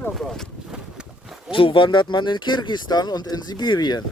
wunderbar. So wandert man in Kirgisistan und in Sibirien.